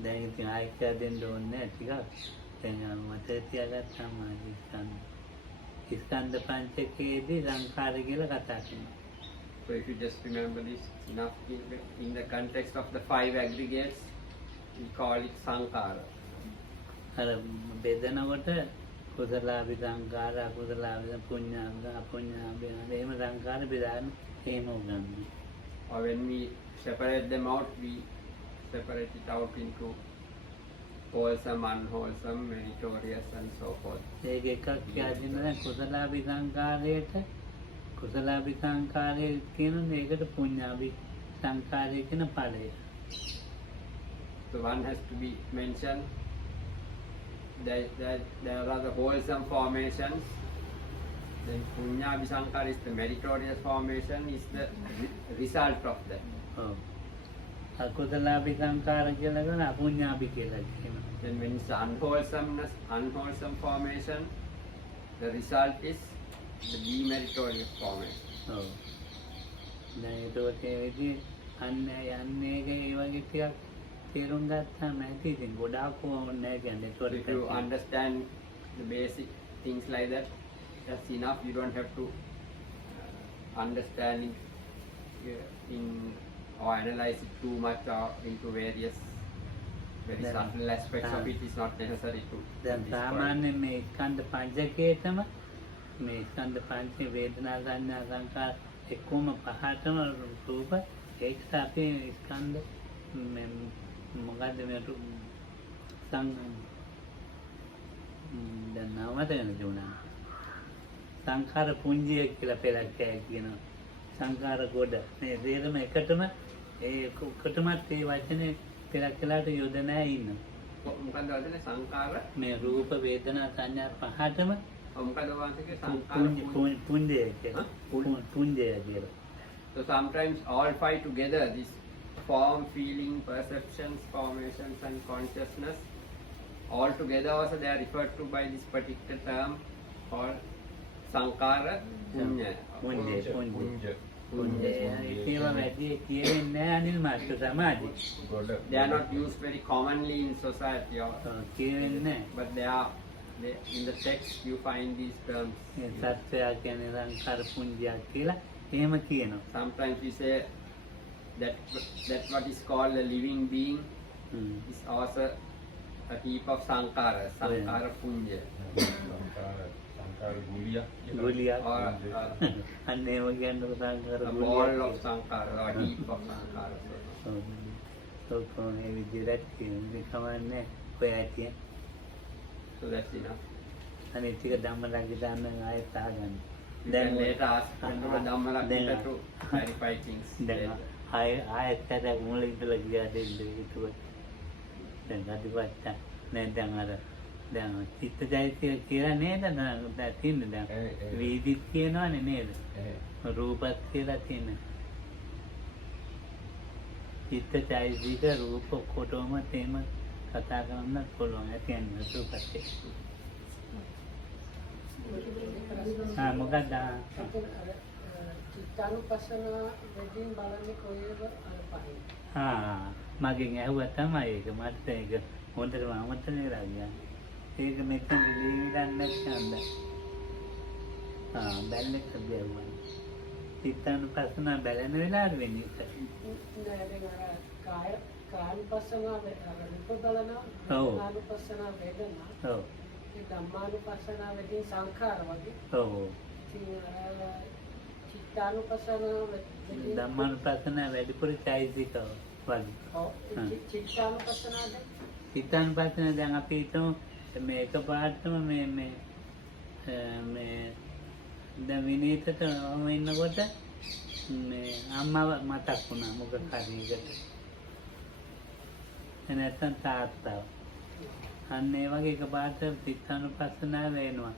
දැන් ඉතින් ආයිත් දෙන්න ඕනේ ටිකක්. දැන් මට තියාගත්තාම ස්කන්ධ පංචකයේදී සංඛාර කියලා කතා කරනවා. So if you just remember this enough, in the context of the five aggregates, we call it sankhara. අර බෙදනකොට කුසලාභි සංඛාර, අකුසලාභි පුඤ්ඤාභි, අපුඤ්ඤාභි එහෙම සංඛාර බෙදාගෙන එහෙම උගන්වනවා. Or when we separate them out, we separate it out into wholesome, unwholesome, meritorious and so forth. ඒක එකක් කියදිනවා කුසලාභි සංඛාරයට කුසලාභි සංඛාරය කියන්නේ ඒකට පුඤ්ඤාභි සංඛාරය කියන ඵලය. So one has to be mentioned, and the other has to be disregarded. So when we separate them out, we separate it out into wholesome, unwholesome, meritorious and so forth. ඒක එකක් කියදිනවා කුසලාභි සංඛාරයට කුසලාභි සංඛාරය කියන්නේ ඒකට පුඤ්ඤාභි සංඛාරය කියන ඵලය. there are the wholesome formations. Then punya sankhara is the meritorious formation, is the result of that. ඔව්. අකුසලාභි සංකාර කියලා කරන අපුඤ්ඤාභි කියලා කියනවා. Then when it's unwholesome formation, the result is the demeritorious formation. ඔව්. දැන් ඒකෝට ඒ විදිහ අන්න යන්නේ ඒ වගේ ටිකක් තේරුම් ගත්තාම ඇති. ඉතින් ගොඩාක් ඕනේ කියන්නේ So if you understand the basic things like that, that's enough. You don't have to understand it in or analyze it too much or into various very Then, subtle aspects of it. Is not necessary to. දැන් සාමාන්‍යයෙන් මේ ස්කන්ධ පංචකයේතම මේ ස්කන්ධ පංචේ වේදනා සංඥා සංකාර එක්කම පහටම රූප ඒකට අපි ස්කන්ධ මොකද්ද මේ දැන් නමත වෙන දුනා සංඛාර පුඤ්ජය කියලා පෙළක් කියනවා. සංඛාර ගොඩ මේ දෙයම එකටම ඒකටමත් ඒ වචනේ පෙළක් කියලාට යොදනා ඉන්නවා. මොකද්ද වදනේ සංකාර මේ රූප වේදනා සංඥා පහටම මොකද වාසිකේ සංකාර පුඤ්ජය කියලා. පුඤ්ජය කියලා. So sometimes all five together, this form, feeling, perceptions, formations and consciousness, all together also they are referred to by this particular term called sankhara punya. ඒවා වැඩි කියවෙන්නේ නැහැ අනිල් මාස්ටර් සමාජයේ. They are not used very commonly in society, කියවෙන්නේ නැහැ. but in the text you find these terms. මේ සත්‍යය කියන්නේ සංඛාර පුඤ්ජයක් කියලා එහෙම කියනවා. Sometimes we say that what is called a living being is also a heap of sankhara punya. සංකාර ගුලිය Or අන්න ඒව කියන්නේ සංඛාර a ball of sankhara or heap of sankhara. ඒ විදිහට කියන්නේ කවන්නේ ඔය ඇතිය. So that's enough. අනිත් ටික ධම්මලංගේ දාන්න ආයෙත් අහගන්න. You can later ask Dhammalakita to clarify things. දැන් ආයෙත් මුලින් ඉඳලා ගියා දෙන්නේ ඒක. දැන් අදිපත්ත නෑ දැන් අර දැන් චිත්තජෛතිය කියලා නේද දැන් තියෙන්නේ දැන් වීදිත් කියනවනේ නේද රූපත් කියලා තියෙන චිත්තජෛතික රූප කොටම තේම කතා කරන්න පුළුවන් කියන්නේ රූපත් මොකක්ද චිත්තානුපස්සන වෙදින් බලන්නේ කොහේද අර පහින් මගෙන් ඇහුවා තමයි ඒක මට ඒක හොඳටම අමතක වෙලා ගියා. ඒක මෙතන ලියන්න නැත්නම් බැලෙන්න බැලුවා. චිත්තානුපස්සන බැලෙන වෙලාවට වෙන්නේ නෑ කායනුපස්සන රූප බලනවා ධම්මානුපස්සන වේදනා ඔව් ඒ ධම්මානුපස්සන වෙදින් සංඛාර වගේ ඔව් චිත්තානුපස්සන වෙදින් ධම්මානුපස්සන වැඩිපුර චෛතසික වගේ ඔව් චිත්තානුපස්සනද චිත්තානුපස්සන දැන් අපි හිතමු මේ එකපාරටම මේ දැන් විනීතට ඉන්නකොට මේ අම්මව මතක් වුණා මොකක් හරි එකට. නැත්නම් තාත්තා. අන්න ඒ වගේ එකපාරට චිත්තානුපස්සනාව වෙනවා.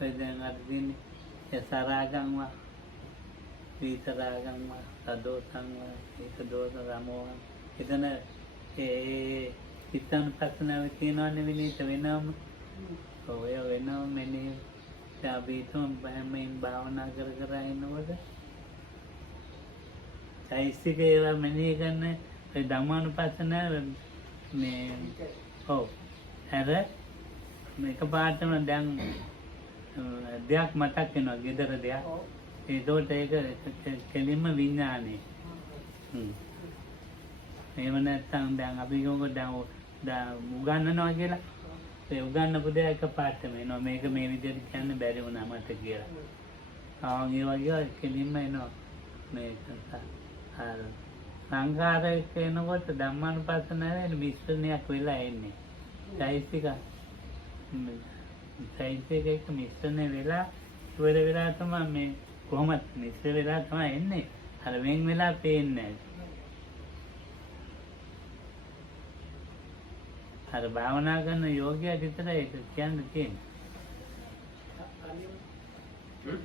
ඔය දැන් අර දින්නේ සරාගම්වා විතරාගම්වා සදෝසංවා ඒක දෝස රමෝහ එතන ඒ චිත්තානුපස්සනාව තියෙනවනේ විනීත වෙනවම ඔය වෙනවම මෙනේ සාබීතම් බෑමෙන් භාවනා කර කර ඉන්නකොට චෛසික ඒවා මෙනේ කරන ඒ ධම්මානුපස්සනාව මේ ඔව් අර මේක පාඩම දැන් දෙයක් මතක් වෙනවා gedara දෙයක් ඒකට ඒක කෙලින්ම විඥානේ එහෙම නැත්නම් දැන් අපි ගොඩ දැන් උගන්වනවා කියලා ඒ උගන්වපු දෙයක් එකපාරටම එනවා මේක මේ විදිහට කියන්න බැරි වුණා මට කියලා. ඒ වගේ කෙලින්ම එනවා මේක අර සංඝාරයක එනකොට ධම්මානුපස්සනාවේ මිශ්‍රණයක් වෙලා එන්නේ. චෛතසික එක මිශ්‍රණය වෙලා ඉවර වෙලා තමයි මේ කොහොමද මිශ්‍ර වෙලා තමයි එන්නේ. අර වෙන් වෙලා පේන්නේ නැහැ. අර භාවනා කරන යෝගියාට විතරයි ඒක කියන්න තියෙන්නේ. Hmm?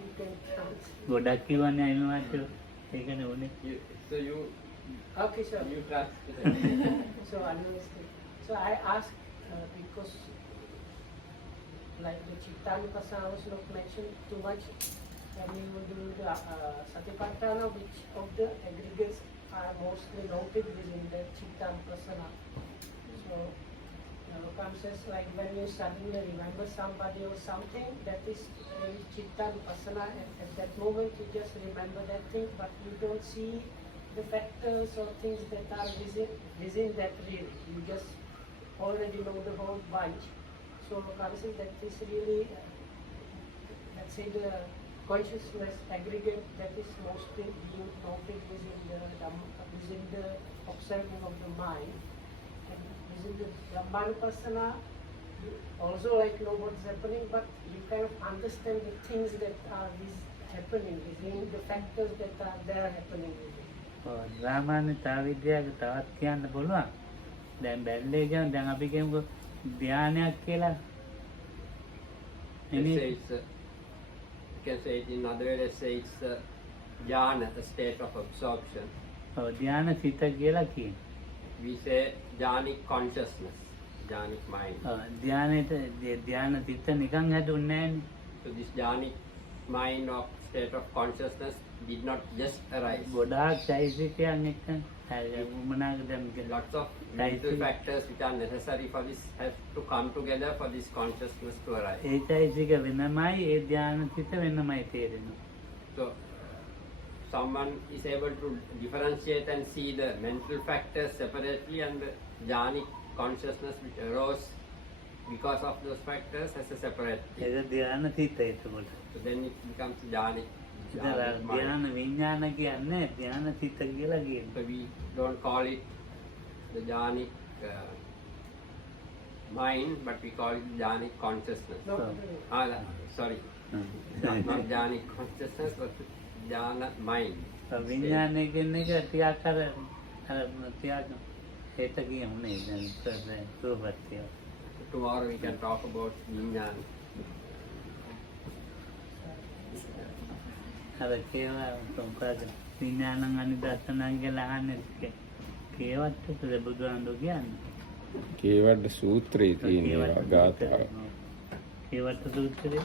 You can trans- ගොඩක් කිව්වනේ අයිමාට ඒකනේ උනේ. So you Okay, sir. you translate. So understood. So I asked because like the Chittanupassana was not mentioned too much when you do the Satipatthana, which of the aggregates are mostly noted within the Chittanupassana. So Navakam says like when you suddenly remember somebody or something, that is really Chittanupassana, and at that moment you just remember that thing, but you don't see the factors or things that are within that really. You just already know the whole bunch. So concept that is really, let's say the consciousness aggregate that is mostly being noted within the observing of the mind. And within the Brahmanupassana, you also like know what's happening, but you kind of understand the things that are happening within, the factors that are there happening within. සාමාන්‍ය තාවිද්‍යාවක තවත් කියන්න පුළුවන්. දැන් බැල්ලේ කියන දැන් අපි කියමුකෝ ධානයක් කියලා. Let's say it's you can say it in another way. Let's say it's jhana, a state of absorption. ඔව් ධාන සිත කියලා කියන. We say jhanic consciousness, jhanic mind. ධානයේට ධාන සිත නිකන් හැදුන්නේ නැහැනේ. So this jhanic mind of state of consciousness did not just arise. ගොඩාක් චෛතසිකයන් එක්ක මොනවාද දැන් Lots of mental factors which are necessary for this have to come together for this consciousness to arise. ඒ චෛතසික වෙනමයි ඒ ධාන සිත වෙනමයි තේරෙනවා. So someone is able to differentiate and see the mental factors separately and the jhanic consciousness which arose because of those factors as a separate thing. ඒක ධාන සිත එතකොට. So then it becomes jhanic. ධාන විඥාන කියන්නේ ධාන සිත කියලා කියනවා. So we don't call it the jhanic mind, but we call it jhanic consciousness. No, Sorry, not jhanic consciousness, but jhana mind. විඥානය කියන එක ටිකක් අර ටිකක් හේත කියමුනේ දැන් සුවපත්තිය. Tomorrow we can talk about vijnana. අර කේවා මොකද විඥානං අනිදස්සනං කියලා අහන්නේ කේවත් බුදුහාමුදුරු කියන්නේ. කේවඩ සූත්‍රයේ තියෙන ගාථා. කේවත් සූත්‍රයේ